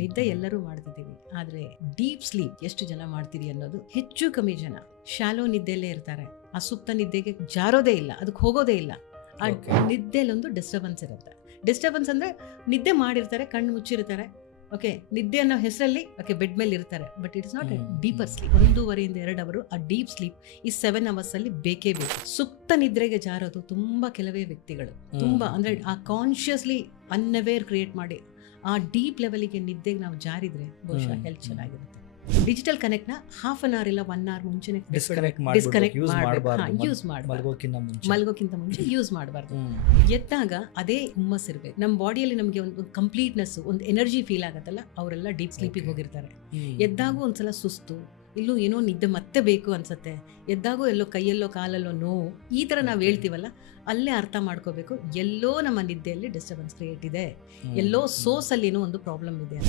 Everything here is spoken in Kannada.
ನಿದ್ದೆ ಎಲ್ಲರೂ ಮಾಡ್ತಿದ್ದೀವಿ, ಆದ್ರೆ ಡೀಪ್ ಸ್ಲೀಪ್ ಎಷ್ಟು ಜನ ಮಾಡ್ತೀರಿ ಅನ್ನೋದು ಹೆಚ್ಚು ಕಮ್ಮಿ ಜನ. ಶಾಲೋ ನಿದ್ದೆಯಲ್ಲೇ ಇರ್ತಾರೆ, ಆ ಸುಪ್ತ ನಿದ್ದೆಗೆ ಜಾರೋದೇ ಇಲ್ಲ, ಅದಕ್ಕೆ ಹೋಗೋದೇ ಇಲ್ಲ. ಆ ನಿದ್ದೆಲೊಂದು ಡಿಸ್ಟರ್ಬೆನ್ಸ್ ಇರುತ್ತೆ. ಡಿಸ್ಟರ್ಬೆನ್ಸ್ ಅಂದ್ರೆ ನಿದ್ದೆ ಮಾಡಿರ್ತಾರೆ, ಕಣ್ಣು ಮುಚ್ಚಿರ್ತಾರೆ, ಓಕೆ, ನಿದ್ದೆ ಅನ್ನೋ ಹೆಸರಲ್ಲಿ ಓಕೆ ಬೆಡ್ ಮೇಲೆ ಇರ್ತಾರೆ, but it's not deeper sleep. 1.5 to 2 hours ಆ ಡೀಪ್ ಸ್ಲೀಪ್ ಈ 7 hours ಅಲ್ಲಿ ಬೇಕೇ ಬೇಕು. ಸುಪ್ತ ನಿದ್ರೆಗೆ ಜಾರೋದು ತುಂಬಾ ಕೆಲವೇ ವ್ಯಕ್ತಿಗಳು, ತುಂಬಾ ಅಂದ್ರೆ ಆ ಕಾನ್ಶಿಯಸ್ಲಿ ಅನ್ಅವೇರ್ ಕ್ರಿಯೇಟ್ ಮಾಡಿ ಆ ಡೀಪ್ ಲೆವೆಲ್ಗೆ ನಿದ್ದೆಗೆ ನಾವು ಜಾರಿದ್ರೆ ಬಹುಶಃ ಹೆಲ್ತ್ ಚೆನ್ನಾಗಿರುತ್ತೆ. ಡಿಜಿಟಲ್ ಕನೆಕ್ಟ್ ನ ಹಾಫ್ ಅನ್ ಅವರ್ ಇಲ್ಲ 1 hour ಮುಂಚೆನೆ ಡಿಸ್ಕನೆಕ್ಟ್ ಯೂಸ್ ಮಲ್ಗೋಕ್ಕಿಂತ ಮುಂಚೆ ಯೂಸ್ ಮಾಡಬಾರ್ದು. ಎದ್ದಾಗ ಅದೇ ಹುಮ್ಮಸ್ ಇರ್ಬೇಕು ನಮ್ಮ ಬಾಡಿಯಲ್ಲಿ. ನಮಗೆ ಒಂದು ಕಂಪ್ಲೀಟ್ನೆಸ್, ಒಂದು ಎನರ್ಜಿ ಫೀಲ್ ಆಗತ್ತಲ್ಲ, ಅವರೆಲ್ಲ ಡೀಪ್ ಸ್ಲೀಪಿಗೆ ಹೋಗಿರ್ತಾರೆ. ಎದ್ದಾಗೂ ಒಂದ್ಸಲ ಸುಸ್ತು, ಇಲ್ಲೂ ಏನೋ ನಿದ್ದೆ ಮತ್ತೆ ಬೇಕು ಅನ್ಸತ್ತೆ, ಎದ್ದಾಗೂ ಎಲ್ಲೋ ಕೈಯಲ್ಲೋ ಕಾಲಲ್ಲೋ ನೋವು, ಈ ತರ ನಾವು ಹೇಳ್ತೀವಲ್ಲ, ಅಲ್ಲೇ ಅರ್ಥ ಮಾಡ್ಕೋಬೇಕು ಎಲ್ಲೋ ನಮ್ಮ ನಿದ್ದೆಯಲ್ಲಿ ಡಿಸ್ಟರ್ಬೆನ್ಸ್ ಕ್ರಿಯೇಟ್ ಇದೆ, ಎಲ್ಲೋ ಸೋರ್ಸ್ ಅಲ್ಲಿ ಏನೋ ಒಂದು ಪ್ರಾಬ್ಲಮ್ ಇದೆ.